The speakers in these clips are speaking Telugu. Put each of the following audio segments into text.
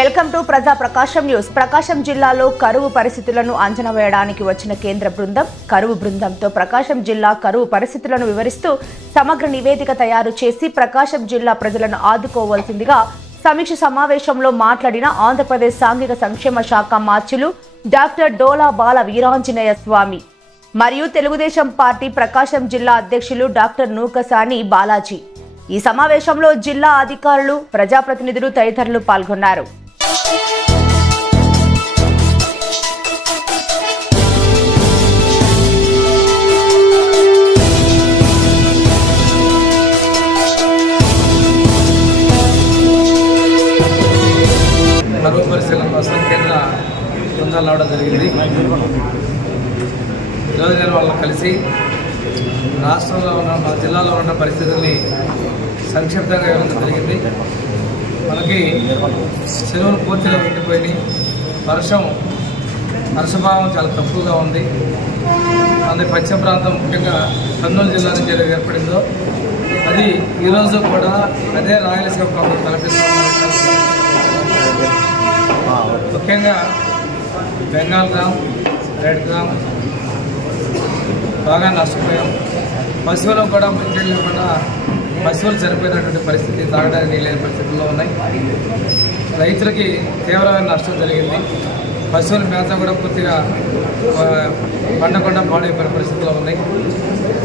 వెల్కమ్ టు ప్రజా ప్రకాశం న్యూస్. ప్రకాశం జిల్లాలో కరువు పరిస్థితులను అంచనా వేయడానికి వచ్చిన కేంద్ర బృందం కరువు బృందంతో ప్రకాశం జిల్లా కరువు పరిస్థితులను వివరిస్తూ సమగ్ర నివేదిక తయారు చేసి ప్రకాశం జిల్లా ప్రజలను ఆదుకోవాల్సిందిగా సమీక్ష సమావేశంలో మాట్లాడిన ఆంధ్రప్రదేశ్ సాంఘిక సంక్షేమ శాఖ మార్చులు డాక్టర్ డోలా బాల వీరాంజనేయ స్వామి మరియు తెలుగుదేశం పార్టీ ప్రకాశం జిల్లా అధ్యక్షులు డాక్టర్ నూకసాని బాలాజీ. ఈ సమావేశంలో జిల్లా అధికారులు, ప్రజాప్రతినిధులు తదితరులు పాల్గొన్నారు. కరువు పరిశీలన కోసం కేంద్ర బృందాలు రావడం జరిగింది. ఈరోజు నేను వాళ్ళని కలిసి రాష్ట్రంలో ఉన్న మన జిల్లాలో ఉన్న పరిస్థితుల్ని సంక్షిప్తంగా వివరించడం జరిగింది. మనకి చెరువులు పూర్తిగా ఎండిపోయినాయి. వర్షభావం చాలా తక్కువగా ఉంది. మన పశ్చిమ ప్రాంతం ముఖ్యంగా కర్నూలు జిల్లా నుంచి ఏదైతే ఏర్పడిందో అది ఈరోజు కూడా అదే రాయలసీమ ప్రాంతం కనిపిస్తుంది. ముఖ్యంగా బెంగాల్ గ్రామ్, రెడ్ గ్రామ్ బాగా నష్టపోయాం. పశువులు కూడా మంచి లేకుండా పశువులు చనిపోయినటువంటి పరిస్థితి, తాగడానికి లేని పరిస్థితుల్లో ఉన్నాయి. రైతులకి తీవ్రమైన నష్టం జరిగింది. పశువుల మేత కూడా పూర్తిగా పండకుండా పాడైపోయిన పరిస్థితుల్లో ఉన్నాయి.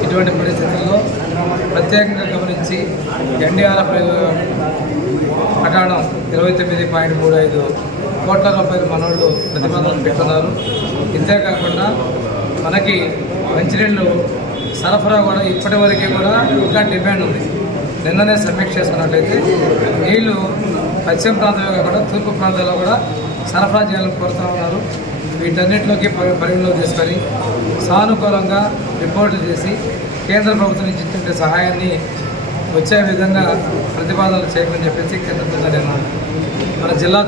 ఇటువంటి పరిస్థితుల్లో ప్రత్యేకంగా గమనించి ఎన్డీఆర్ఎఫ్ ప్రకారం 29.35 కోట్ల రూపాయలు మనోళ్ళు ప్రతిపాదనలు పెట్టున్నారు. ఇంతేకాకుండా మనకి మంచినీళ్ళు సరఫరా కూడా ఇప్పటి వరకు కూడా ఇంకా డిమాండ్ ఉంది. నిన్ననే సమీక్ష చేసుకున్నట్లయితే నీళ్లు పశ్చిమ ప్రాంతంలో కాకుండా తూర్పు ప్రాంతాల్లో కూడా సరఫరా చేయాలని కోరుతూ ఉన్నారు. వీటన్నిటిలోకి పరిగణలోకి తీసుకొని సానుకూలంగా రిపోర్టులు చేసి కేంద్ర ప్రభుత్వం నుంచి ఇచ్చే సహాయాన్ని వచ్చే విధంగా ప్రతిపాదనలు చేయమని చెప్పేసి కేంద్ర ప్రభుత్వం మన జిల్లా